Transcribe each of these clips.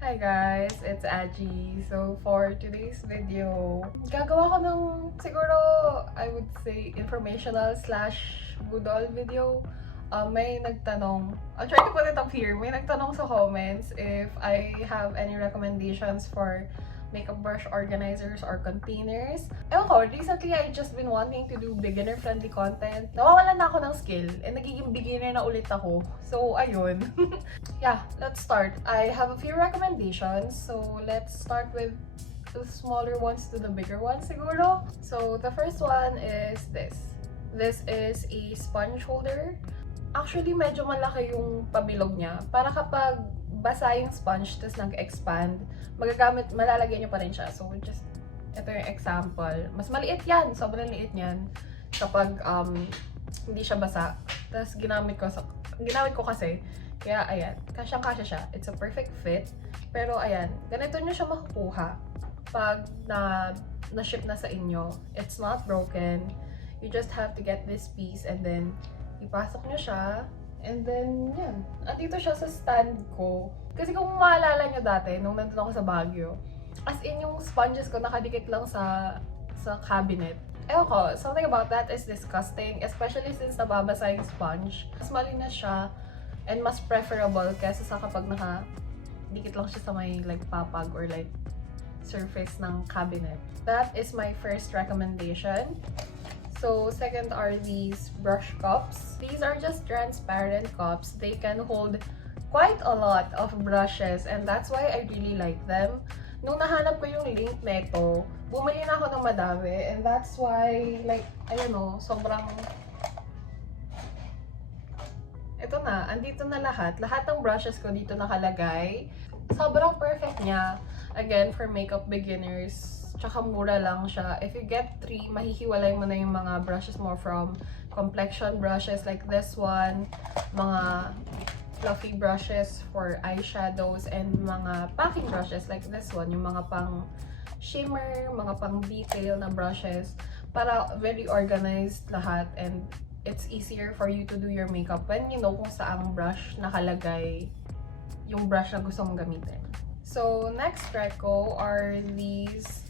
Hi guys, it's Aji. So for today's video, gagawa ko ng siguro I would say informational / budol video. May nagtanong, I'll try to put it up here. May nagtanong sa comments if I have any recommendations for makeup brush organizers or containers. Ewan ko, recently I just been wanting to do beginner-friendly content. Nawawalan na ako ng skill and nagiging beginner na ulit ako. So, ayun. Yeah, let's start. I have a few recommendations. So, let's start with the smaller ones to the bigger ones siguro. So, the first one is this. This is a sponge holder. Actually, medyo malaki yung pabilog niya. Para kapag basa yung sponge, tapos nag-expand, malalagyan nyo pa rin siya. So, just, ito yung example. Mas maliit yan. Sobrang liit yan. Kapag hindi siya basa. Tapos, ginamit ko kasi. Kaya, ayan. Kasyang-kasya siya. It's a perfect fit. Pero, ayan. Ganito nyo siya makukuha. Pag na-ship na sa inyo. It's not broken. You just have to get this piece and then ipasok nyo siya. And then, yan. Andito siya sa stand ko. Kasi kung maalala nyo dati, nung nandun ako sa Baguio, as in yung sponges ko nakadikit lang sa cabinet. Ewan ko, something about that is disgusting. Especially since nababasa yung sponge. Mas malinis siya and mas preferable kaysa sa kapag nakadikit lang siya sa may like papag or like surface ng cabinet. That is my first recommendation. So, second are these brush cups. These are just transparent cups. They can hold quite a lot of brushes and that's why I really like them. Nung nahanap ko yung link na ito, bumili na ako ng madami and that's why, like, ayun o, sobrang... Ito na, andito na lahat. Lahat ng brushes ko dito nakalagay. Sobrang perfect niya. Again, for makeup beginners. Tsaka mura lang siya. If you get 3, mahihiwalay mo na yung mga brushes mo from complexion brushes like this one, mga fluffy brushes for eyeshadows, and mga packing brushes like this one, yung mga pang shimmer, mga pang detail na brushes, para very organized lahat and it's easier for you to do your makeup when you know kung saang brush nakalagay yung brush na gusto mong gamitin. So, next reco are these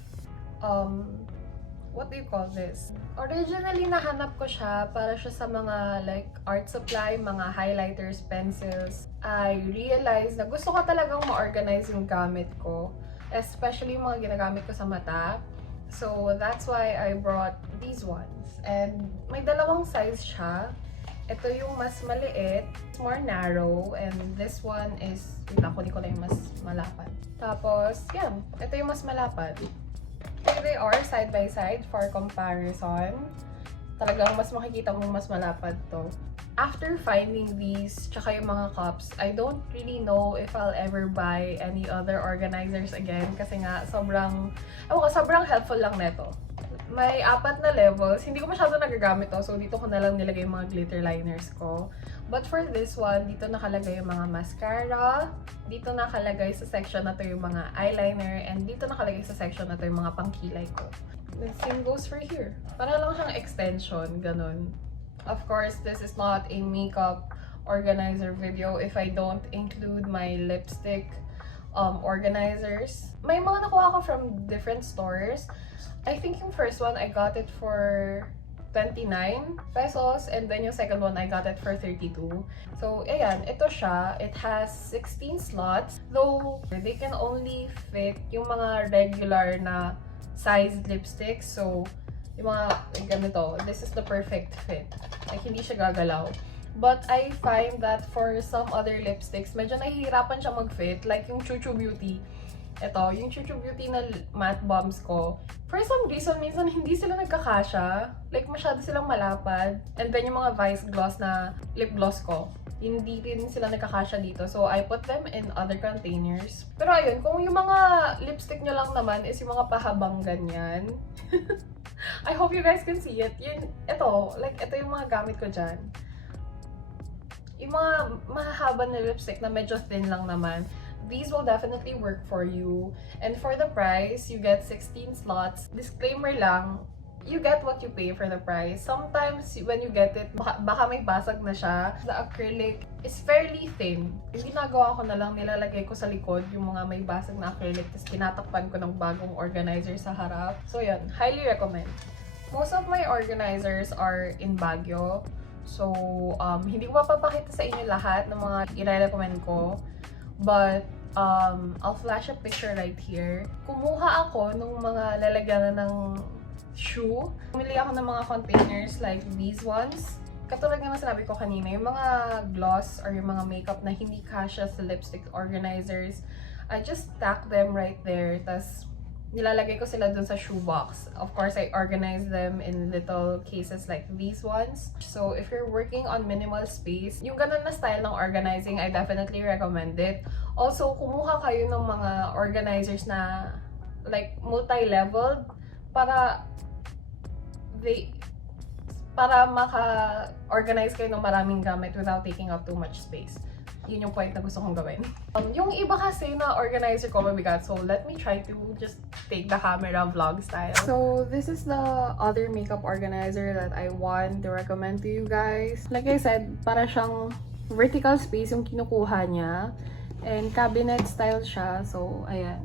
what do you call this? Originally, nahanap ko siya para siya sa mga like art supply, mga highlighters, pencils. I realized na gusto ko talagang ma-organize yung gamit ko, especially yung mga ginagamit ko sa mata. So, that's why I brought these ones. And may dalawang size siya. Ito yung mas maliit, it's more narrow, and this one is, wait lang, kunin ko lang yung mas malapad. Tapos, yan, ito yung mas malapad. Here they are, side by side for comparison. Talagang mas makikita mong mas malapad to. After finding these, tsaka yung mga cups, I don't really know if I'll ever buy any other organizers again kasi nga sobrang helpful lang neto. May 4 na levels. Hindi ko masyado nagagamit to, so dito ko na lang nilagay yung mga glitter liners ko. But for this one, dito nakalagay yung mga mascara, dito nakalagay sa section na to yung mga eyeliner, and dito nakalagay sa section na to yung mga pangkilay ko. The same goes for here. Para lang siyang extension, ganun. Of course, this is not a makeup organizer video if I don't include my lipstick organizers. May mga nakuha ko from different stores. I think yung first one, I got it for 29 pesos, and then yung second one, I got it for 32. So, ayan, ito siya. It has 16 slots, though they can only fit yung mga regular na sized lipsticks. So, yung mga ganito, this is the perfect fit. Like, hindi siya gagalaw. But I find that for some other lipsticks, medyo nahihirapan siya mag-fit. Like yung Chuchu Beauty. Ito, yung Chuchu Beauty na matte bombs ko, for some reason, minsan hindi sila nagkakasya. Like, masyado silang malapad. And then yung mga Vice Gloss na lip gloss ko, hindi rin sila nagkakasya dito. So, I put them in other containers. Pero ayun, kung yung mga lipstick nyo lang naman is yung mga pahabang ganyan, I hope you guys can see it. Yun, ito yung mga gamit ko dyan. Yung mga mahahaba na lipstick na medyo thin lang naman, these will definitely work for you. And for the price, you get 16 slots. Disclaimer lang, you get what you pay for the price. Sometimes, when you get it, baka may basag na siya. The acrylic is fairly thin. Yung ginagawa ko na lang, nilalagay ko sa likod yung mga may basag na acrylic, tapos tinatakpan ko ng bagong organizer sa harap. So yun, highly recommend. Most of my organizers are in Baguio. So, hindi ko mapapakita sa inyo lahat ng mga i-recommend ko. But, I'll flash a picture right here. Kumuha ako ng mga lalagyanan ng shoe. Bumili ako ng mga containers like these ones. Katulad nga sinabi ko kanina, yung mga gloss or yung mga makeup na hindi kasya sa lipstick organizers, I just stack them right there. Tas nilalagay ko sila dun sa shoebox. Of course, I organize them in little cases like these ones. So, if you're working on minimal space, yung ganun na style ng organizing, I definitely recommend it. Also, kumuha kayo ng mga organizers na like multi-leveled para maka-organize kayo ng maraming gamit without taking up too much space. Yun yung point na gusto kong gawin. Yung iba kasi na organizer ko mabigat, so let me try to just take the camera vlog style. So this is the other makeup organizer that I want to recommend to you guys. Like I said, para siyang vertical space yung kinukuha niya. And cabinet style siya, so ayan.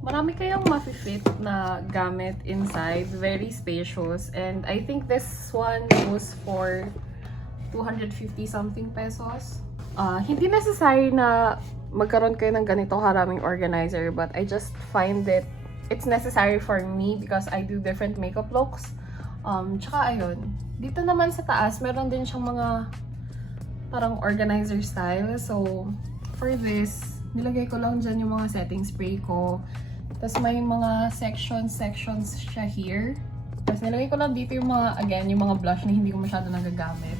Marami kayong mafi-fit na gamit inside, very spacious, and I think this one goes for 250 something pesos. Hindi necessary na magkaroon kayo ng ganito karaming organizer, but I just find that it's necessary for me because I do different makeup looks. Tsaka ayun, dito naman sa taas, meron din siyang mga parang organizer style. So, for this, nilagay ko lang dyan yung mga setting spray ko. Tapos may mga sections siya here. Tapos nilagay ko lang dito yung mga, again, yung mga blush na hindi ko masyado nagagamit.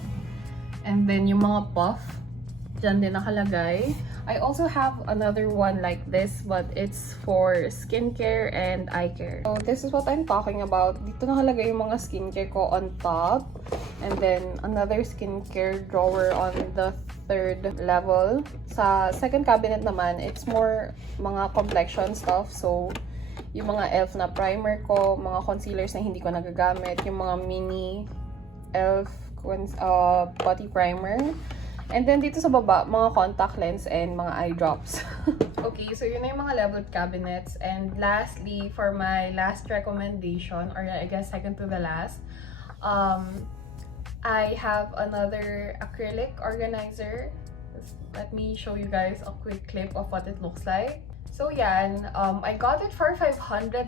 And then yung mga puff, dyan din nakalagay. I also have another one like this, but it's for skincare and eye care. So this is what I'm talking about. Dito nakalagay yung mga skincare ko on top. And then another skincare drawer on the third level. Sa second cabinet naman, it's more mga complexion stuff. So, yung mga e.l.f. na primer ko, mga concealers na hindi ko nagagamit, yung mga mini e.l.f. Body primer. And then dito sa baba, mga contact lens and mga eye drops. Okay, so yun na yung mga leveled cabinets. And lastly, for my last recommendation, or I guess second to the last, I have another acrylic organizer. Let me show you guys a quick clip of what it looks like. So yan, I got it for 500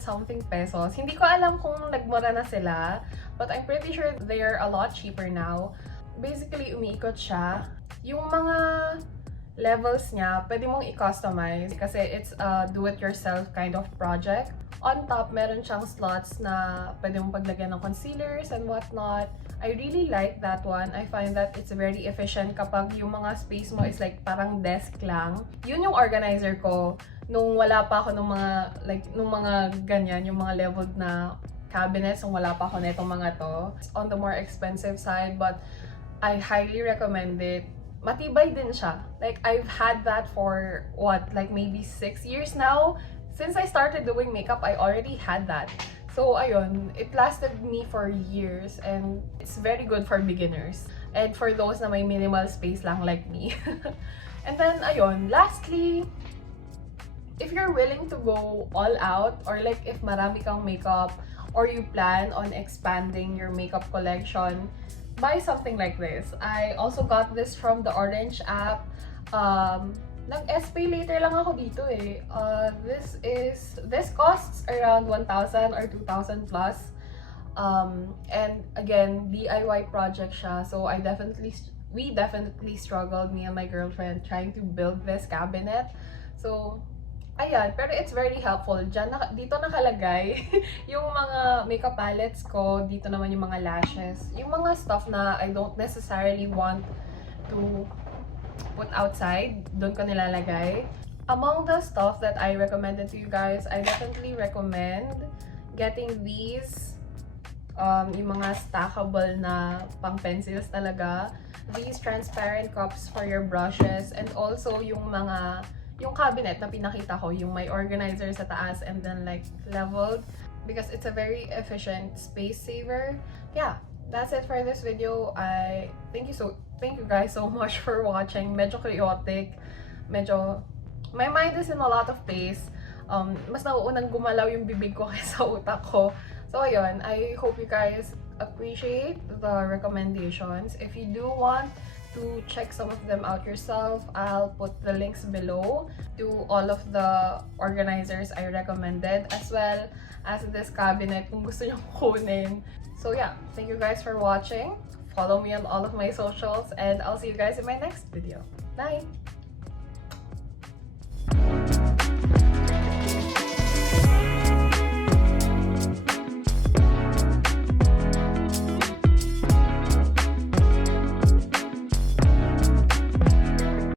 something pesos. Hindi ko alam kung nagmura na sila, but I'm pretty sure they are a lot cheaper now. Basically, umiikot siya. Yung mga levels niya, pwede mong i-customize kasi it's a do-it-yourself kind of project. On top, meron siyang slots na pwede mong paglagyan ng concealers and whatnot. I really like that one. I find that it's very efficient kapag yung mga space mo is like parang desk lang. Yun yung organizer ko nung wala pa ako nung mga ganyan, yung mga leveled na cabinets, nung wala pa ako netong mga to. It's on the more expensive side, but I highly recommend it. Matibay din siya. Like, I've had that for, like maybe 6 years now? Since I started doing makeup, I already had that. So, ayun, it lasted me for years and it's very good for beginners. And for those na may minimal space lang like me. And then, ayun, lastly, if you're willing to go all out or like if marami kang makeup or you plan on expanding your makeup collection, buy something like this. I also got this from the Orange app. Nag-SPay later lang ako dito eh. This costs around 1,000 or 2,000 plus. And again, DIY project siya. So we definitely struggled, me and my girlfriend, trying to build this cabinet. So, ayan, pero it's very helpful. Dito nakalagay yung mga makeup palettes ko, dito naman yung mga lashes. Yung mga stuff na I don't necessarily want to put outside, doon ko nilalagay. Among the stuff that I recommended to you guys, I definitely recommend getting these, yung mga stackable na pang pencils talaga. These transparent cups for your brushes, and also yung cabinet na pinakita ko, yung may organizer sa taas and then like leveled. because it's a very efficient space saver. Yeah, that's it for this video. Thank you guys so much for watching. Medyo chaotic, medyo my mind is in a lot of place. Mas nauunang gumalaw yung bibig ko kaysa utak ko. So ayun, I hope you guys appreciate the recommendations. If you do want to check some of them out yourself, I'll put the links below to all of the organizers I recommended, as well as this cabinet kung gusto nyo kunin. So yeah, thank you guys for watching. Follow me on all of my socials, and I'll see you guys in my next video. Bye!